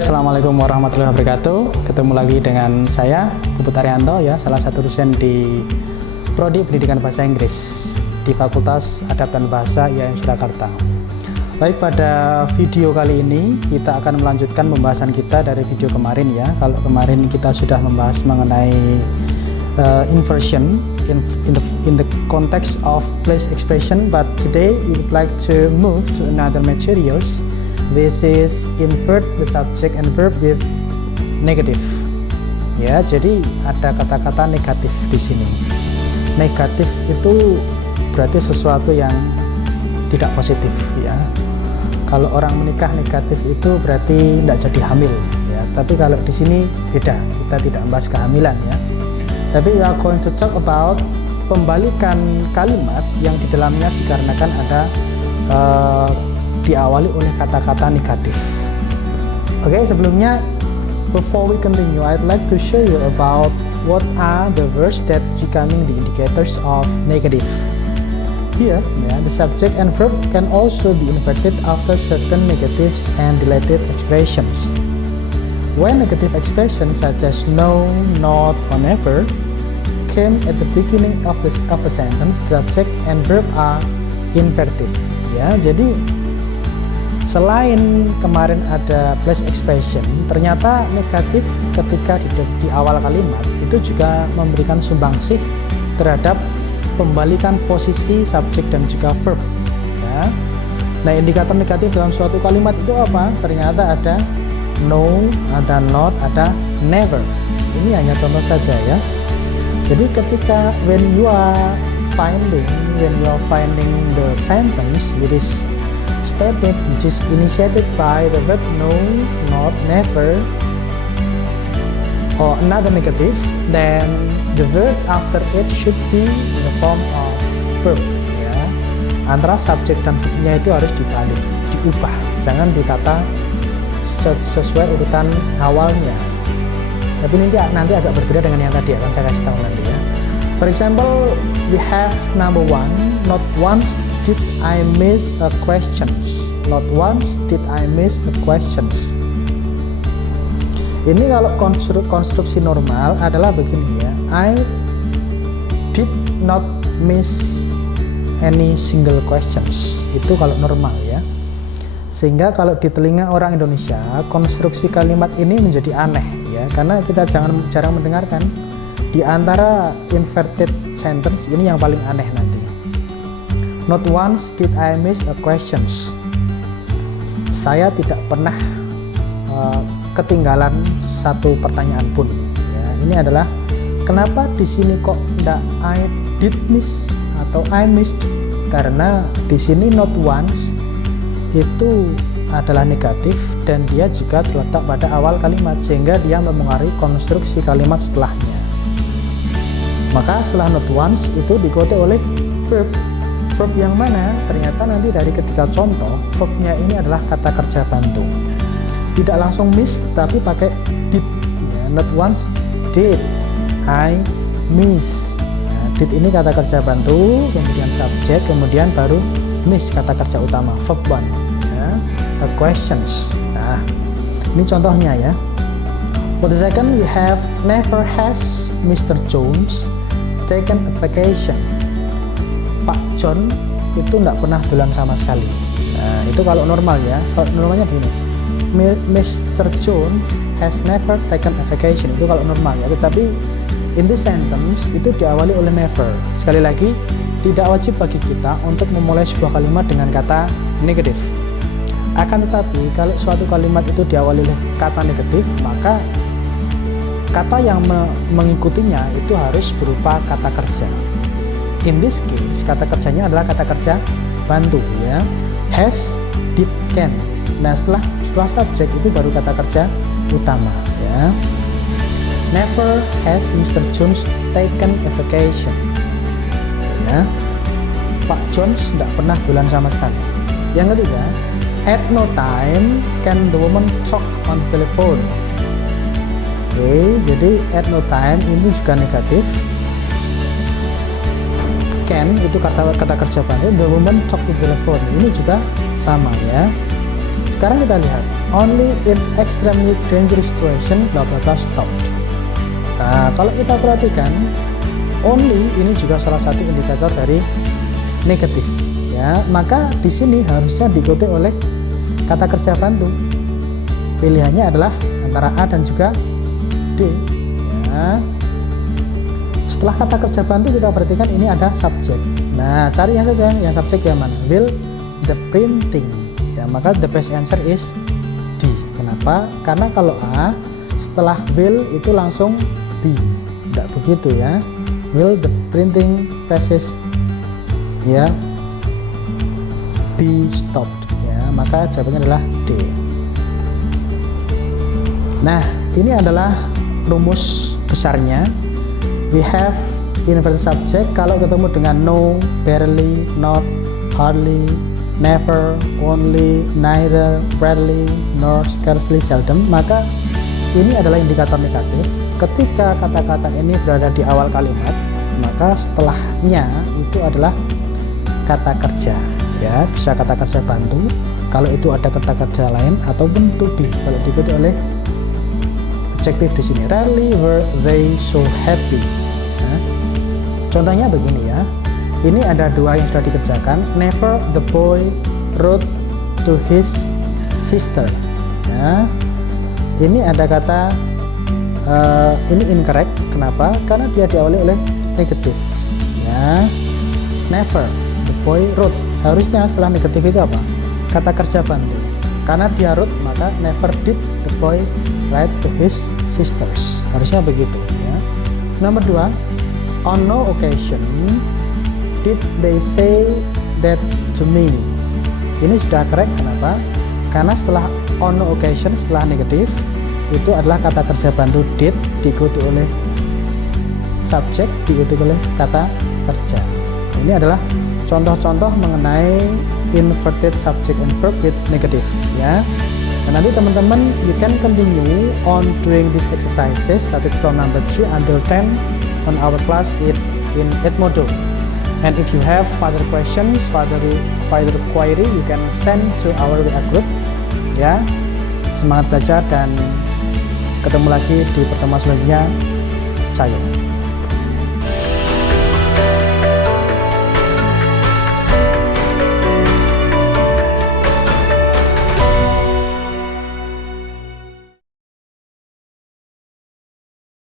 Assalamualaikum warahmatullahi wabarakatuh. Ketemu lagi dengan saya, Puput Arianto, ya, salah satu dosen di Prodi Pendidikan Bahasa Inggris di Fakultas Adab dan Bahasa IAIN Surakarta. Baik, pada video kali ini kita akan melanjutkan pembahasan kita dari video kemarin, ya. Kalau kemarin kita sudah membahas mengenai inversion in the context of place expression, but today we would like to move to another materials. This is invert the subject and verb with negative. Ya, jadi ada kata-kata negatif di sini. Negatif itu berarti sesuatu yang tidak positif, ya. Kalau orang menikah negatif itu berarti tidak jadi hamil, ya. Tapi kalau di sini beda, kita tidak membahas kehamilan, ya. Tapi we are going to talk about pembalikan kalimat yang di dalamnya dikarenakan ada diawali oleh kata-kata negatif. Oke, sebelumnya before we continue, I'd like to show you about what are the words that becoming the indicators of negative. Here, the subject and verb can also be inverted after certain negatives and related expressions. When negative expressions such as no, not, or never came at the beginning of a sentence, subject and verb are inverted. Ya, jadi selain kemarin ada place expression, ternyata negatif ketika di awal kalimat itu juga memberikan sumbangsih terhadap pembalikan posisi subjek dan juga verb, ya. Nah, indikator negatif dalam suatu kalimat itu apa? Ternyata ada no, ada not, ada never. Ini hanya contoh saja, ya. Jadi ketika when you are finding the sentence which is stated, which is initiated by the verb no, not, never, or another negative, then the verb after it should be in the form of verb, ya. Antara subjek dan verbnya itu harus dibalik, diubah, jangan ditata sesuai urutan awalnya. Tapi nanti agak berbeda dengan yang tadi, akan saya kasih tahu nanti, ya. For example, we have number one, not once did I miss a questions. Not once did I miss a questions. Ini kalau konstruksi normal adalah begini, ya. I did not miss any single questions. Itu kalau normal, ya. Sehingga kalau di telinga orang Indonesia, konstruksi kalimat ini menjadi aneh, ya, karena kita jarang mendengarkan. Di antara inverted sentence ini yang paling aneh nanti. Not once did I miss a questions. Saya tidak pernah ketinggalan satu pertanyaan pun. Ya, ini adalah kenapa di sini kok tidak I did miss atau I missed, karena di sini not once itu adalah negatif dan dia juga terletak pada awal kalimat sehingga dia mempengaruhi konstruksi kalimat setelahnya. Maka setelah not once itu diikuti oleh verb. Verb yang mana? Ternyata nanti dari ketiga contoh, verbnya ini adalah kata kerja bantu. Tidak langsung miss, tapi pakai did. Ya, not once did I miss. Nah, did ini kata kerja bantu, kemudian subjek, kemudian baru miss kata kerja utama, verb one. Ya, the questions. Nah, ini contohnya, ya. For the second, we have never has Mr. Jones taken a vacation. Pak John itu tidak pernah dolan sama sekali. Nah, itu kalau normal, ya. Kalau normalnya begini, Mr. Jones has never taken a vacation. Itu kalau normal, ya. Tetapi in this sentence itu diawali oleh never. Sekali lagi, tidak wajib bagi kita untuk memulai sebuah kalimat dengan kata negatif. Akan tetapi kalau suatu kalimat itu diawali oleh kata negatif, maka kata yang mengikutinya itu harus berupa kata kerja. In this case, kata kerjanya adalah kata kerja bantu, ya. Has, did, can. Nah, setelah subjek itu baru kata kerja utama, ya. Never has Mr. Jones taken a vacation. Ya. Pak Jones tidak pernah dolan sama sekali. Yang ketiga, at no time can the woman talk on telephone. Oke, jadi at no time ini juga negatif. Can itu kata kerja bantu, the woman talk to telephone. Ini juga sama, ya. Sekarang kita lihat only in extremely dangerous situation bla bla bla stopped. Nah, kalau kita perhatikan, only ini juga salah satu indikator dari negatif ya. Maka di sini harusnya diikuti oleh kata kerja bantu. Pilihannya adalah antara A dan juga D ya. Setelah kata kerja bantu kita perhatikan ini ada subjek. Nah, cari yang saja yang subjek yang mana? Will the printing ya, maka the best answer is D. Kenapa? Karena kalau A setelah will itu langsung B, tidak begitu ya. Will the printing presses ya be stopped ya, maka jawabannya adalah D. Nah, ini adalah rumus besarnya. We have inverted subject kalau ketemu dengan no, barely, not, hardly, never, only, neither, rarely, nor, scarcely, seldom, maka ini adalah indikator negatif. Ketika kata-kata ini berada di awal kalimat, maka setelahnya itu adalah kata kerja ya, bisa kata kerja bantu kalau itu ada kata kerja lain, ataupun to be kalau diikuti oleh adjektif di sini. Rarely were they so happy ya. Contohnya begini ya, ini ada dua yang sudah dikerjakan. Never the boy wrote to his sister ya. Ini ada kata ini incorrect. Kenapa? Karena dia diawali oleh negatif ya. Never the boy wrote, harusnya setelah negatif itu apa? Kata kerja bantu. Karena dia wrote, maka never did the boy write to his sisters, harusnya begitu ya. Nomor 2, on no occasion did they say that to me. Ini sudah correct. Kenapa? Karena setelah on no occasion, setelah negatif itu adalah kata kerja bantu did diikuti oleh subjek diikuti oleh kata kerja. Ini adalah contoh-contoh mengenai inverted subject and verb with negative ya. Dan nanti teman-teman you can continue on doing these exercises starting from number 3 until 10 on our class in Edmodo. And if you have further questions, further query, you can send to our WA group ya. Semangat belajar dan ketemu lagi di pertemuan selanjutnya. Cayo.